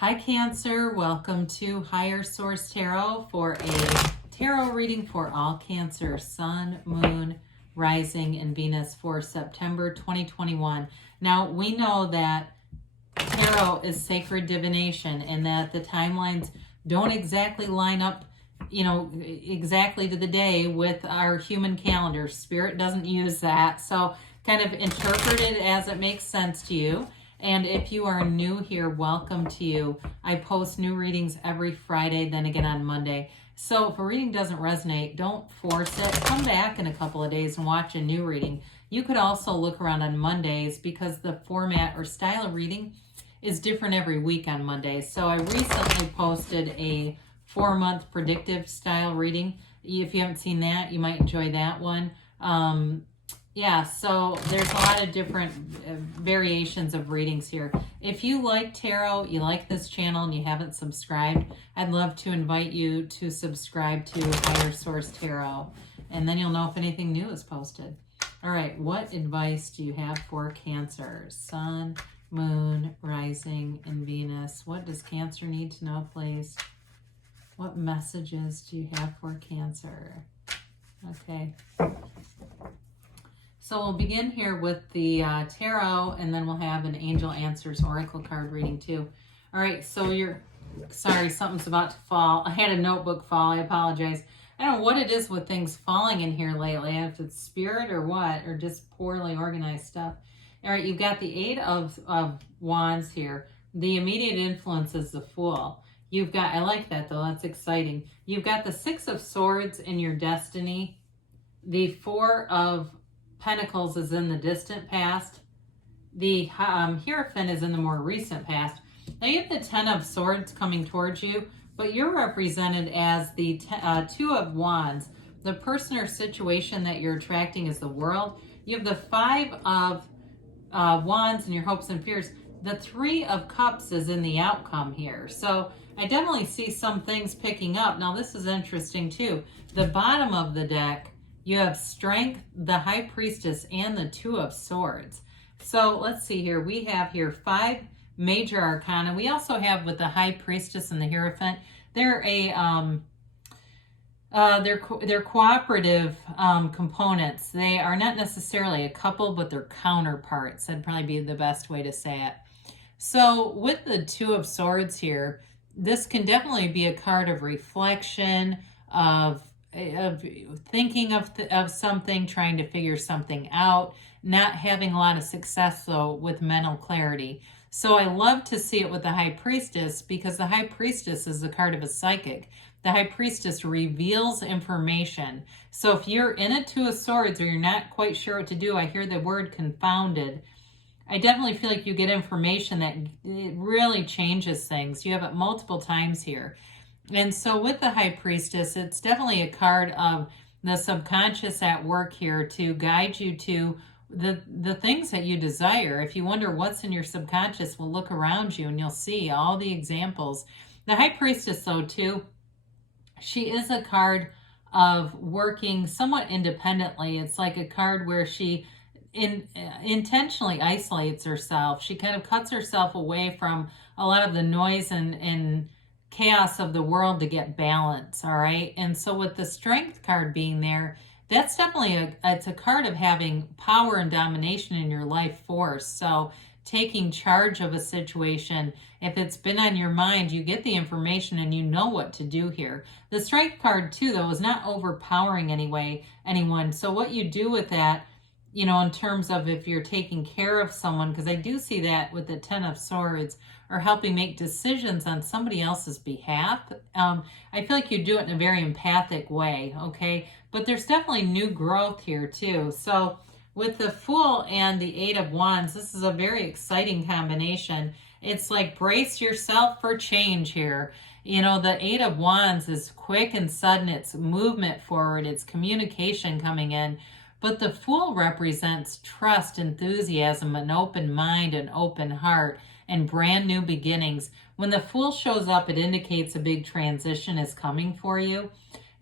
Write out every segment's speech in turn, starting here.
Hi Cancer, welcome to Higher Source Tarot for a tarot reading for all Cancer, Sun, Moon, Rising, and Venus for September 2021. Now, we know that tarot is sacred divination and that the timelines don't exactly line up, exactly to the day with our human calendar. Spirit doesn't use that. So kind of interpret it as it makes sense to you. And if you are new here, welcome to you. I post new readings every Friday, then again on Monday. So if a reading doesn't resonate, don't force it. Come back in a couple of days and watch a new reading. You could also look around on Mondays because the format or style of reading is different every week on Mondays. So I recently posted a 4-month predictive style reading. If you haven't seen that, you might enjoy that one. So there's a lot of different variations of readings here. If you like tarot, you like this channel, and you haven't subscribed, I'd love to invite you to subscribe to Higher Source Tarot, and then you'll know if anything new is posted. All right, what advice do you have for Cancer? Sun, Moon, Rising, and Venus. What does Cancer need to know, please? What messages do you have for Cancer? Okay. So we'll begin here with the tarot, and then we'll have an Angel Answers Oracle card reading too. All right, so sorry, something's about to fall. I had a notebook fall. I apologize. I don't know what it is with things falling in here lately, if it's spirit or what, or just poorly organized stuff. All right, you've got the Eight of Wands here. The immediate influence is the Fool. You've got, I like that though, that's exciting. You've got the Six of Swords in your destiny. The Four of Pentacles is in the distant past. The Hierophant is in the more recent past. Now you have the Ten of Swords coming towards you, but you're represented as the Two of Wands. The person or situation that you're attracting is the world. You have the Five of Wands in your hopes and fears. The Three of Cups is in the outcome here. So I definitely see some things picking up. Now this is interesting too. The bottom of the deck, you have Strength, the High Priestess, and the Two of Swords. So let's see here. We have here 5 major arcana. We also have with the High Priestess and the Hierophant, they're they're cooperative components. They are not necessarily a couple, but they're counterparts. That'd probably be the best way to say it. So with the Two of Swords here, this can definitely be a card of reflection, of thinking of something, trying to figure something out, not having a lot of success though with mental clarity. So I love to see it with the High Priestess, because the High Priestess is the card of a psychic. The High Priestess reveals information. So if you're in a Two of Swords or you're not quite sure what to do, I hear the word confounded. I definitely feel like you get information that it really changes things. You have it multiple times here. And so with the High Priestess, it's definitely a card of the subconscious at work here to guide you to the things that you desire. If you wonder what's in your subconscious, well, look around you and you'll see all the examples. The High Priestess, though, too, she is a card of working somewhat independently. It's like a card where she intentionally isolates herself. She kind of cuts herself away from a lot of the noise and chaos of the world to get balance. All right. And so with the Strength card being there, that's definitely it's a card of having power and domination in your life force. So taking charge of a situation, if it's been on your mind, you get the information and you know what to do here. The Strength card too, though, is not overpowering anyone. So what you do with that, in terms of if you're taking care of someone, because I do see that with the Ten of Swords, or helping make decisions on somebody else's behalf. I feel like you do it in a very empathic way, okay? But there's definitely new growth here too. So with the Fool and the Eight of Wands, this is a very exciting combination. It's like brace yourself for change here. The Eight of Wands is quick and sudden. It's movement forward. It's communication coming in. But the Fool represents trust, enthusiasm, an open mind, an open heart, and brand new beginnings. When the Fool shows up, it indicates a big transition is coming for you.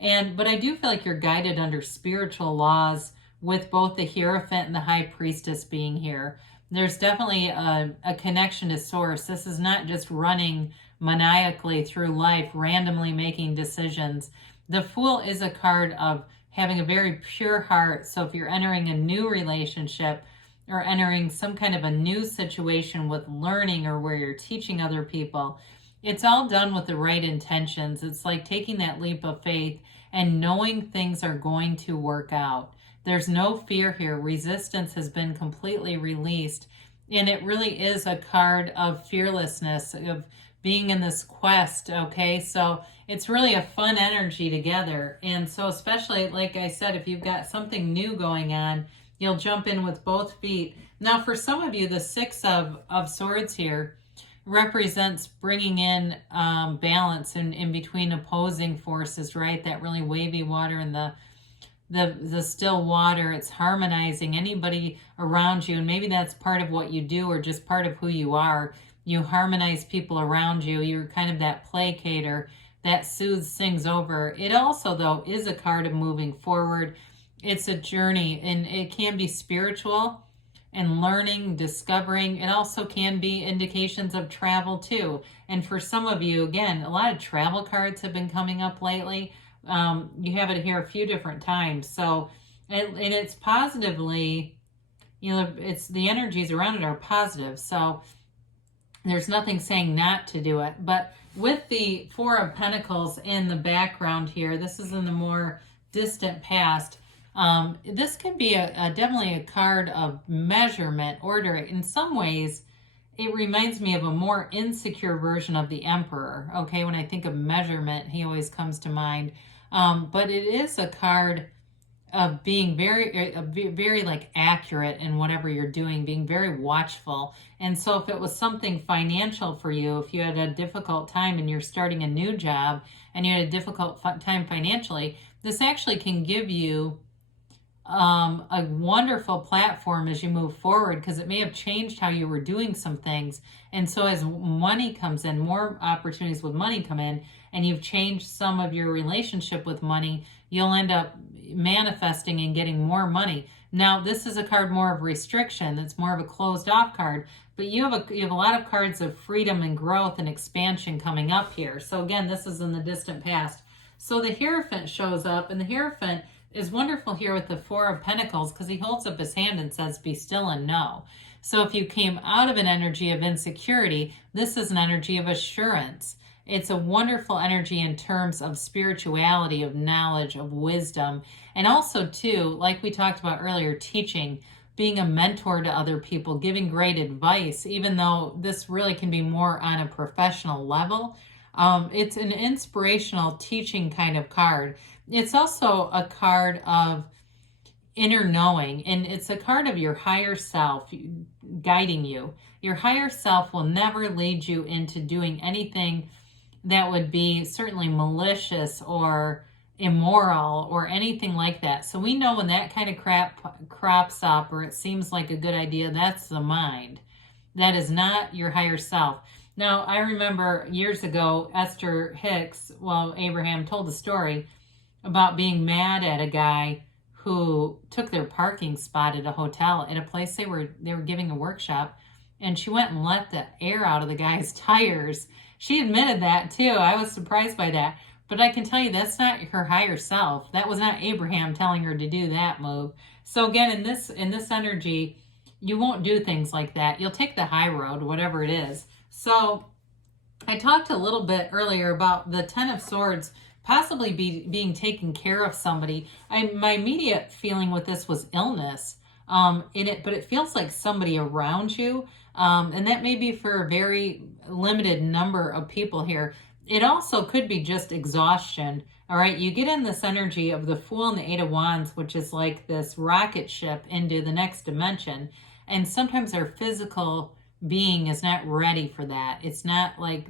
But I do feel like you're guided under spiritual laws with both the Hierophant and the High Priestess being here. There's definitely a connection to source. This is not just running maniacally through life, randomly making decisions. The Fool is a card of having a very pure heart. So if you're entering a new relationship or entering some kind of a new situation with learning or where you're teaching other people, it's all done with the right intentions. It's like taking that leap of faith and knowing things are going to work out. There's no fear here. Resistance has been completely released. And it really is a card of fearlessness, of being in this quest, okay? So it's really a fun energy together. And so especially, like I said, if you've got something new going on, you'll jump in with both feet. Now, for some of you, the Six of Swords here represents bringing in balance in between opposing forces, right? That really wavy water and the still water. It's harmonizing anybody around you, and maybe that's part of what you do or just part of who you are. You harmonize people around you. You're kind of that placater that soothes things over. It also, though, is a card of moving forward. It's a journey, and it can be spiritual and learning, discovering. It also can be indications of travel too. And for some of you, again, a lot of travel cards have been coming up lately. You have it here a few different times. So, and it's positively, it's the energies around it are positive. So there's nothing saying not to do it. But with the Four of Pentacles in the background here, this is in the more distant past. This can be definitely a card of measurement, order. In some ways, it reminds me of a more insecure version of the Emperor. Okay, when I think of measurement, he always comes to mind. But it is a card of being very like accurate in whatever you're doing, being very watchful. And so if it was something financial for you, if you had a difficult time and you're starting a new job and you had a difficult time financially, this actually can give you a wonderful platform as you move forward, because it may have changed how you were doing some things. And so as money comes in, more opportunities with money come in, and you've changed some of your relationship with money, you'll end up manifesting and getting more money. Now, this is a card more of restriction. It's more of a closed off card, but you have a lot of cards of freedom and growth and expansion coming up here. So again, this is in the distant past. So the Hierophant shows up, and the Hierophant is wonderful here with the Four of Pentacles, because he holds up his hand and says, be still and know. So if you came out of an energy of insecurity, this is an energy of assurance. It's a wonderful energy in terms of spirituality, of knowledge, of wisdom. And also too, like we talked about earlier, teaching, being a mentor to other people, giving great advice, even though this really can be more on a professional level. It's an inspirational teaching kind of card. It's also a card of inner knowing, and it's a card of your higher self guiding you. Your higher self will never lead you into doing anything that would be certainly malicious or immoral or anything like that. So we know when that kind of crap crops up, or it seems like a good idea, that's the mind. That is not your higher self. Now, I remember years ago, Esther Hicks, Abraham told a story about being mad at a guy who took their parking spot at a hotel at a place they were giving a workshop, and she went and let the air out of the guy's tires. She admitted that too. I was surprised by that. But I can tell you, that's not her higher self. That was not Abraham telling her to do that move. So again, in this energy, you won't do things like that. You'll take the high road, whatever it is. So I talked a little bit earlier about the Ten of Swords possibly being taken care of somebody. My immediate feeling with this was illness in it, but it feels like somebody around you. And that may be for a very limited number of people here. It also could be just exhaustion. All right, you get in this energy of the Fool and the Eight of Wands, which is like this rocket ship into the next dimension. And sometimes our physical being is not ready for that. It's not like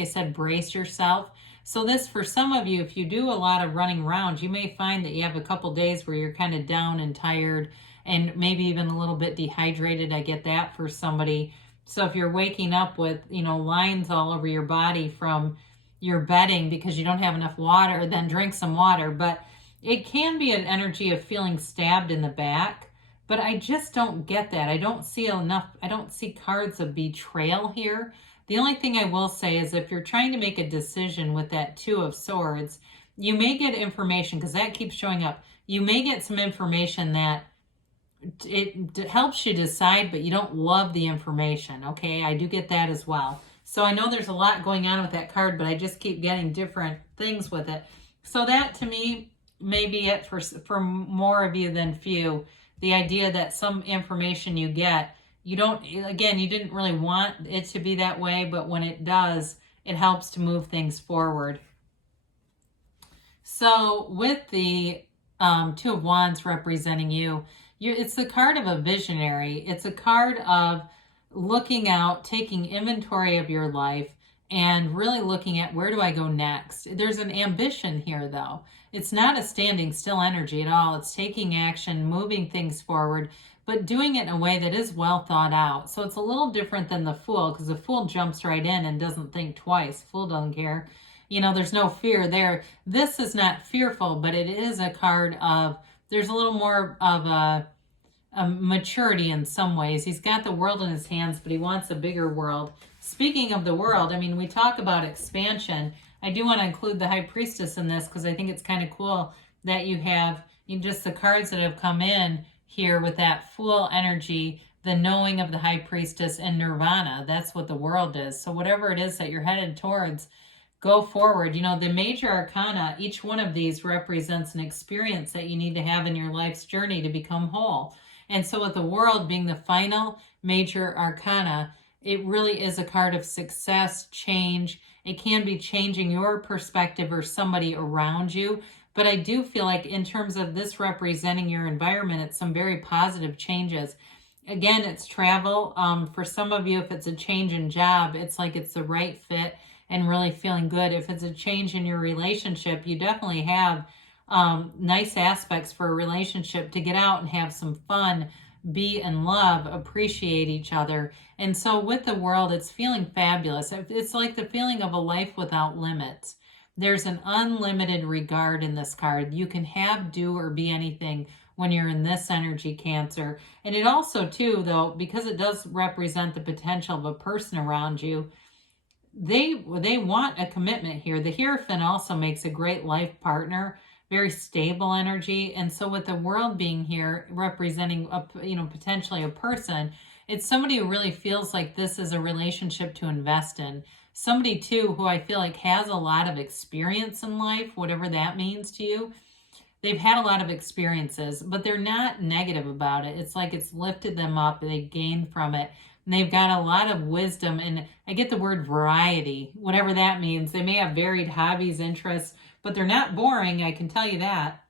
I said, brace yourself. So this, for some of you, if you do a lot of running around, you may find that you have a couple days where you're kind of down and tired and maybe even a little bit dehydrated. I get that for somebody. So if you're waking up with, lines all over your body from your bedding because you don't have enough water, then drink some water. But it can be an energy of feeling stabbed in the back. But I just don't get that. I don't see enough. I don't see cards of betrayal here. The only thing I will say is if you're trying to make a decision with that Two of Swords, you may get information, because that keeps showing up. You may get some information that it helps you decide, but you don't love the information. Okay, I do get that as well. So I know there's a lot going on with that card, but I just keep getting different things with it. So that to me may be it for more of you than few. The idea that some information you get, you don't, again, you didn't really want it to be that way, but when it does, it helps to move things forward. So with the Two of Wands representing you, it's the card of a visionary. It's a card of looking out, taking inventory of your life, and really looking at where do I go next. There's an ambition here, though. It's not a standing still energy at all. It's taking action, moving things forward, but doing it in a way that is well thought out. So it's a little different than the Fool, because the Fool jumps right in and doesn't think twice. Fool doesn't care. You know, there's no fear there. This is not fearful, but it is a card of, there's a little more of a maturity in some ways. He's got the world in his hands, but he wants a bigger world. Speaking of the world, I mean, we talk about expansion. I do want to include the High Priestess in this, because I think it's kind of cool that you have just the cards that have come in here with that Fool energy, the knowing of the High Priestess, and Nirvana. That's what the world is. So whatever it is that you're headed towards, go forward. You know, the major arcana, each one of these represents an experience that you need to have in your life's journey to become whole. And so with the world being the final major arcana, it really is a card of success, change. It can be changing your perspective or somebody around you. But I do feel like in terms of this representing your environment, it's some very positive changes. Again, it's travel. For some of you, if it's a change in job, it's like it's the right fit and really feeling good. If it's a change in your relationship, you definitely have nice aspects for a relationship to get out and have some fun, be in love, appreciate each other. And so with the world, it's feeling fabulous. It's like the feeling of a life without limits. There's an unlimited regard in this card. You can have, do, or be anything when you're in this energy, Cancer. And it also, too, though, because it does represent the potential of a person around you, they want a commitment here. The Hierophant also makes a great life partner, very stable energy. And so with the world being here representing potentially a person, it's somebody who really feels like this is a relationship to invest in. Somebody too who I feel like has a lot of experience in life, whatever that means to you. They've had a lot of experiences, but they're not negative about it. It's like it's lifted them up, they gain from it. And they've got a lot of wisdom, and I get the word variety, whatever that means. They may have varied hobbies, interests, but they're not boring, I can tell you that.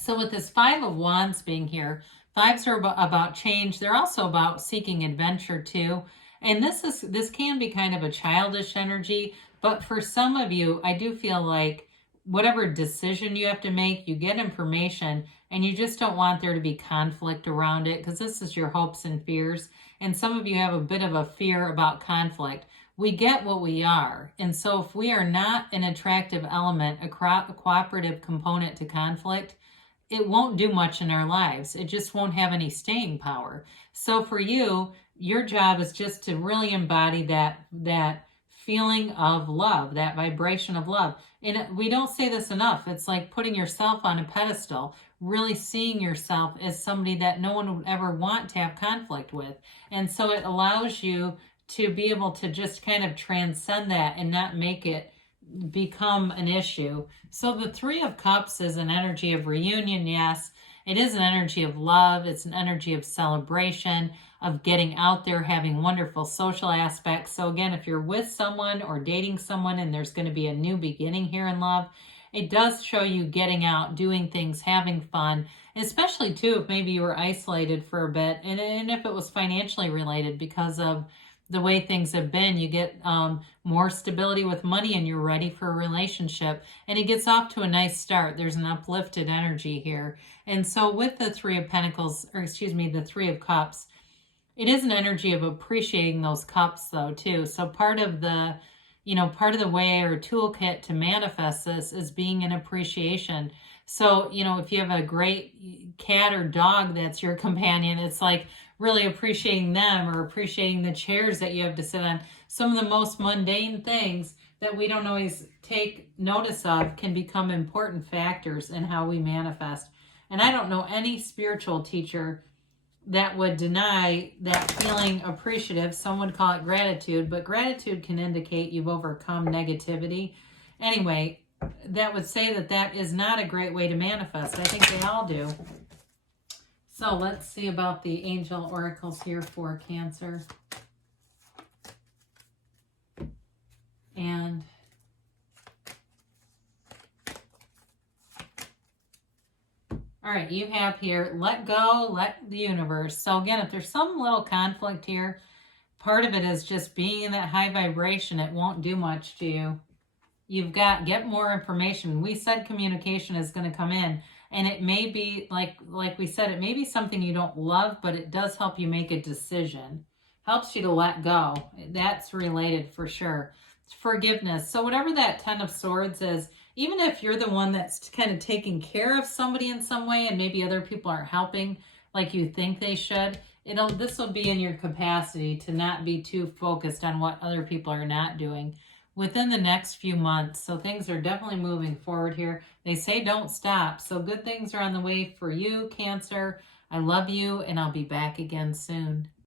So with this Five of Wands being here, fives are about change. They're also about seeking adventure too. And this can be kind of a childish energy, but for some of you, I do feel like whatever decision you have to make, you get information and you just don't want there to be conflict around it, because this is your hopes and fears. And some of you have a bit of a fear about conflict. We get what we are. And so if we are not an attractive element, a cooperative component to conflict, it won't do much in our lives. It just won't have any staying power. So for you, your job is just to really embody that feeling of love, that vibration of love. And we don't say this enough. It's like putting yourself on a pedestal, really seeing yourself as somebody that no one would ever want to have conflict with. And so it allows you to be able to just kind of transcend that and not make it become an issue. So the Three of Cups is an energy of reunion, yes. It is an energy of love. It's an energy of celebration, of getting out there, having wonderful social aspects. So again, if you're with someone or dating someone and there's going to be a new beginning here in love, it does show you getting out, doing things, having fun, especially too if maybe you were isolated for a bit, and if it was financially related because of the way things have been, you get more stability with money and you're ready for a relationship, and it gets off to a nice start. There's an uplifted energy here. And so with the Three of Pentacles, or excuse me, the Three of Cups, it is an energy of appreciating those cups though too. So part of the way or toolkit to manifest this is being in appreciation. So, if you have a great cat or dog that's your companion, it's like really appreciating them or appreciating the chairs that you have to sit on. some of the most mundane things that we don't always take notice of can become important factors in how we manifest. And I don't know any spiritual teacher that would deny that feeling appreciative. Some would call it gratitude, but gratitude can indicate you've overcome negativity. Anyway, that would say that that is not a great way to manifest. I think they all do. So let's see about the angel oracles here for Cancer. And all right, you have here, let go, let the universe. So again, if there's some little conflict here, part of it is just being in that high vibration. It won't do much to you. You've got, get more information. We said communication is going to come in. And it may be, like we said, it may be something you don't love, but it does help you make a decision. Helps you to let go. That's related for sure. Forgiveness. So whatever that Ten of Swords is, even if you're the one that's kind of taking care of somebody in some way and maybe other people aren't helping like you think they should, this will be in your capacity to not be too focused on what other people are not doing within the next few months. So things are definitely moving forward here. They say don't stop. So good things are on the way for you, Cancer. I love you, and I'll be back again soon.